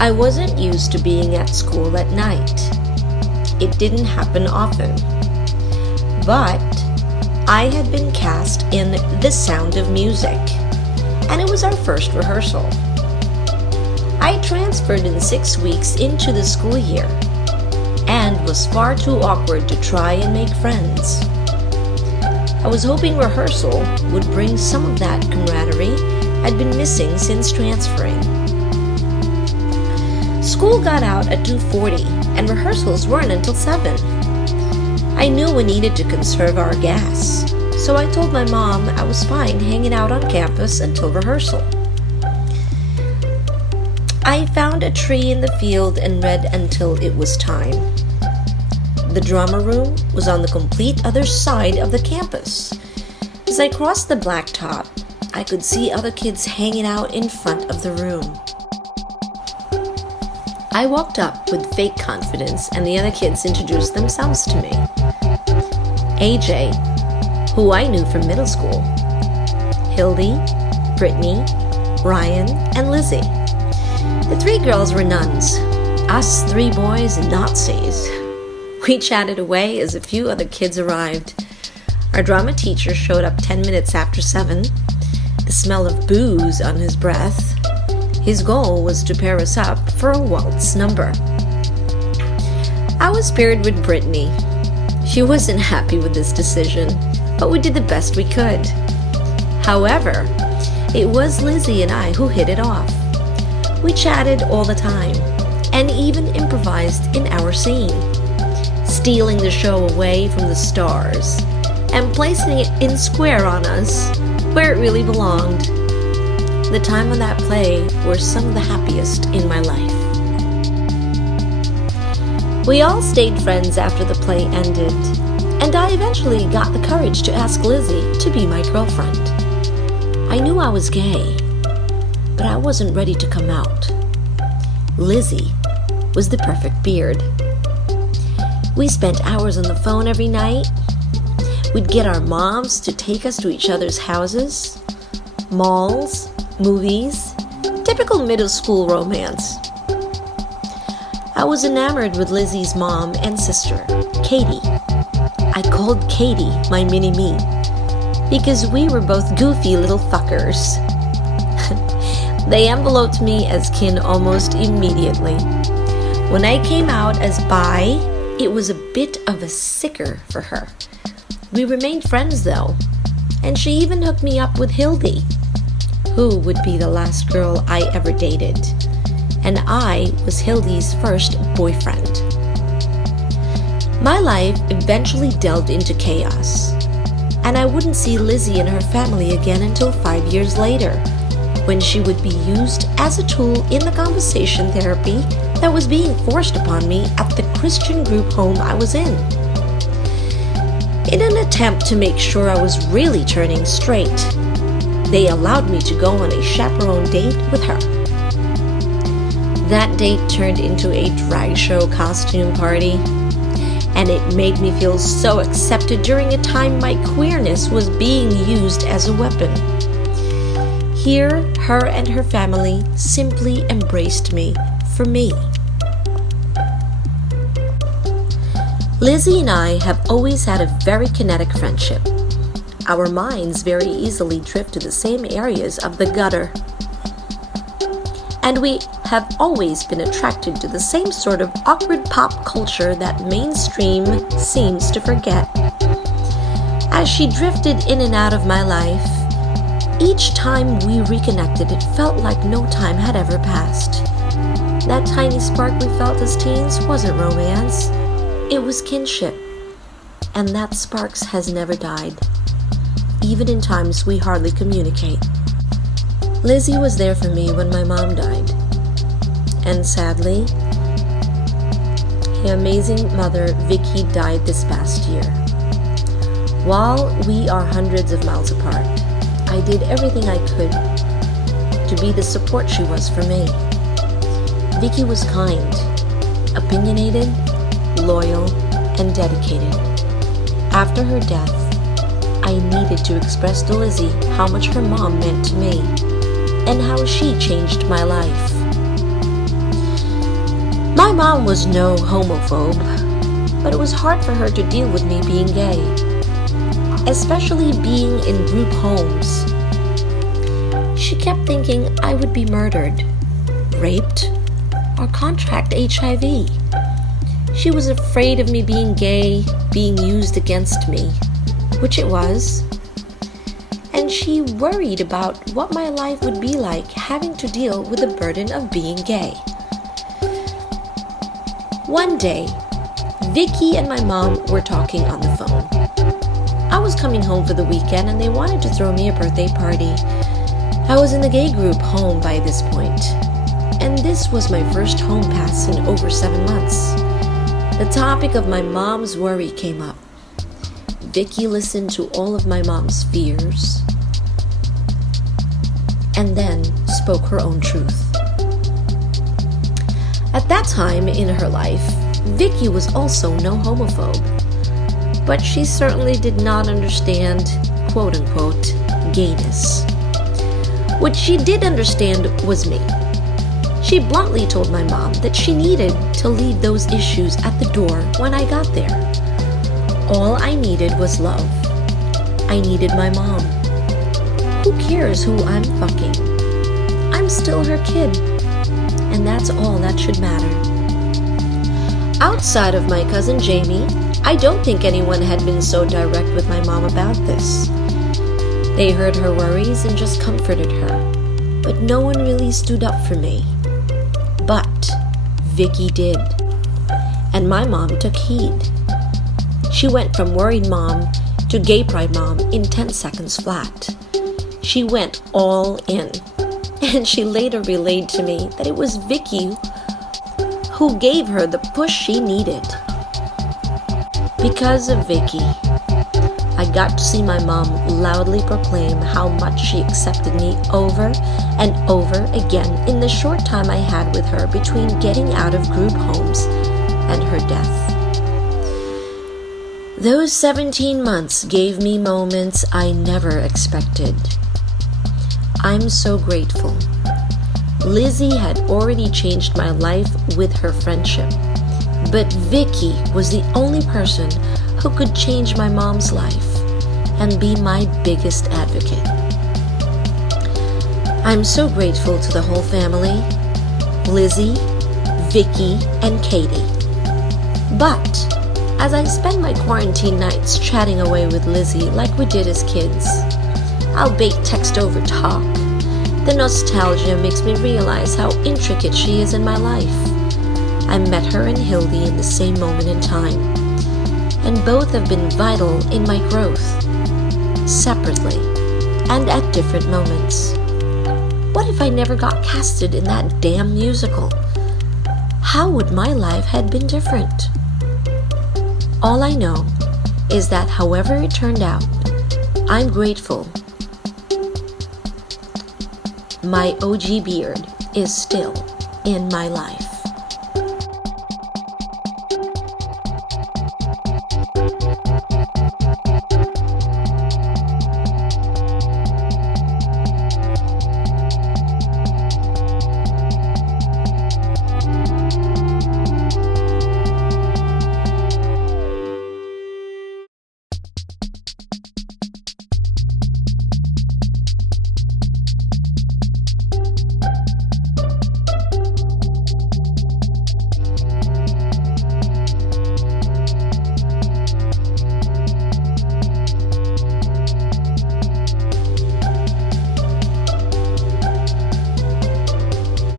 I wasn't used to being at school at night. It didn't happen often. But I had been cast in The Sound of Music, and it was our first rehearsal. I transferred in 6 weeks into the school year and was far too awkward to try and make friends. I was hoping rehearsal would bring some of that camaraderie I'd been missing since transferring. School got out at 2:40 and rehearsals weren't until 7. I knew we needed to conserve our gas, so I told my mom I was fine hanging out on campus until rehearsal. I found a tree in the field and read until it was time. The drama room was on the complete other side of the campus. As I crossed the blacktop, I could see other kids hanging out in front of the room. I walked up with fake confidence and the other kids introduced themselves to me. AJ, who I knew from middle school, Hildy, Brittany, Ryan, and Lizzie. The 3 girls were nuns, us 3 boys Nazis. We chatted away as a few other kids arrived. Our drama teacher showed up 10 minutes after 7, the smell of booze on his breath. His goal was to pair us up for a waltz number. I was paired with Brittany. She wasn't happy with this decision, but we did the best we could. However, it was Lizzie and I who hit it off. We chatted all the time, and even improvised in our scene, stealing the show away from the stars, and placing it in square on us, where it really belonged. The time on that play were some of the happiest in my life. We all stayed friends after the play ended, and I eventually got the courage to ask Lizzie to be my girlfriend. I knew I was gay, but I wasn't ready to come out. Lizzie was the perfect beard. We spent hours on the phone every night. We'd get our moms to take us to each other's houses, malls, movies, typical middle school romance. I was enamored with Lizzie's mom and sister, Katie. I called Katie my mini-me because we were both goofy little fuckers. They enveloped me as kin almost immediately. When I came out as bi, it was a bit of a sicker for her. We remained friends though, and she even hooked me up with Hildy, who would be the last girl I ever dated, and I was Hildy's first boyfriend. My life eventually delved into chaos, and I wouldn't see Lizzie and her family again until 5 years later, when she would be used as a tool in the conversation therapy that was being forced upon me at the Christian group home I was in. In an attempt to make sure I was really turning straight, they allowed me to go on a chaperone date with her. That date turned into a drag show costume party, and it made me feel so accepted during a time my queerness was being used as a weapon. Here, her and her family simply embraced me for me. Lizzie and I have always had a very kinetic friendship. Our minds very easily drift to the same areas of the gutter. And we have always been attracted to the same sort of awkward pop culture that mainstream seems to forget. As she drifted in and out of my life, each time we reconnected, it felt like no time had ever passed. That tiny spark we felt as teens wasn't romance. It was kinship. And that spark has never died, even in times we hardly communicate. Lizzie was there for me when my mom died. And sadly, her amazing mother, Vicky, died this past year. While we are hundreds of miles apart, I did everything I could to be the support she was for me. Vicky was kind, opinionated, loyal, and dedicated. After her death, I needed to express to Lizzie how much her mom meant to me and how she changed my life. My mom was no homophobe, but it was hard for her to deal with me being gay, especially being in group homes. She kept thinking I would be murdered, raped, or contract HIV. She was afraid of me being gay being used against me, which it was. And she worried about what my life would be like having to deal with the burden of being gay. One day, Vicky and my mom were talking on the phone. I was coming home for the weekend and they wanted to throw me a birthday party. I was in the gay group home by this point, and this was my first home pass in over 7 months. The topic of my mom's worry came up. Vicky listened to all of my mom's fears and then spoke her own truth. At that time in her life, Vicky was also no homophobe, but she certainly did not understand, quote-unquote, gayness. What she did understand was me. She bluntly told my mom that she needed to leave those issues at the door when I got there. All I needed was love. I needed my mom. Who cares who I'm fucking? I'm still her kid, and that's all that should matter. Outside of my cousin Jamie, I don't think anyone had been so direct with my mom about this. They heard her worries and just comforted her, but no one really stood up for me. But Vicky did, and my mom took heed. She went from worried mom to gay pride mom in 10 seconds flat. She went all in, and she later relayed to me that it was Vicky who gave her the push she needed. Because of Vicky, I got to see my mom loudly proclaim how much she accepted me over and over again in the short time I had with her between getting out of group homes and her death. Those 17 months gave me moments I never expected. I'm so grateful. Lizzi had already changed my life with her friendship, but Vicky was the only person who could change my mom's life and be my biggest advocate. I'm so grateful to the whole family, Lizzi, Vicky, and Katie. But as I spend my quarantine nights chatting away with Lizzi like we did as kids, albeit text over talk, the nostalgia makes me realize how intricate she is in my life. I met her and Hildy in the same moment in time, and both have been vital in my growth, separately and at different moments. What if I never got casted in that damn musical? How would my life have been different? All I know is that however it turned out, I'm grateful. My OG beard is still in my life.